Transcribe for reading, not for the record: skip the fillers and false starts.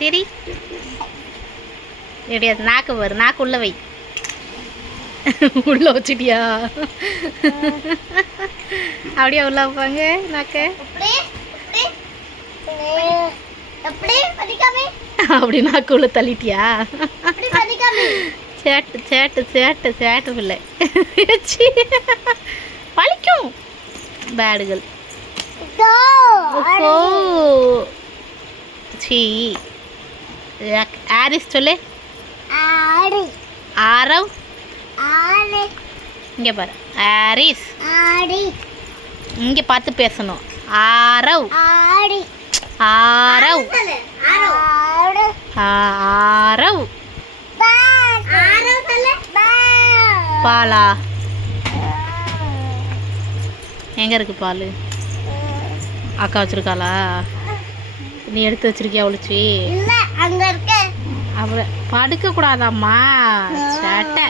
சரி எப்படியாது நாக்கு வரு நாக்கு உள்ள வை உள்ள வச்சுட்டியா அப்படியே உள்ள வைப்பாங்க நாக்கு அப்படி நாக்கு உள்ள தள்ளிட்டியா சேட்டு சேட்டு சேட்டு சேட்டு பிள்ளை பழிக்கும் பேடுகள் சி ஆரிஸ் சொல்லு ஆரவ் இங்கே பாரு ஆரிஸ் இங்கே பார்த்து பேசணும் ஆரவ் ஆரவ் ஆரவ் பாலா எங்கே இருக்கு பால் அக்கா வச்சிருக்காளா நீ எடுத்து வச்சிருக்கியா ஒழிச்சு அப்புறம் படுக்க கூடாதாம்மா சேட்டை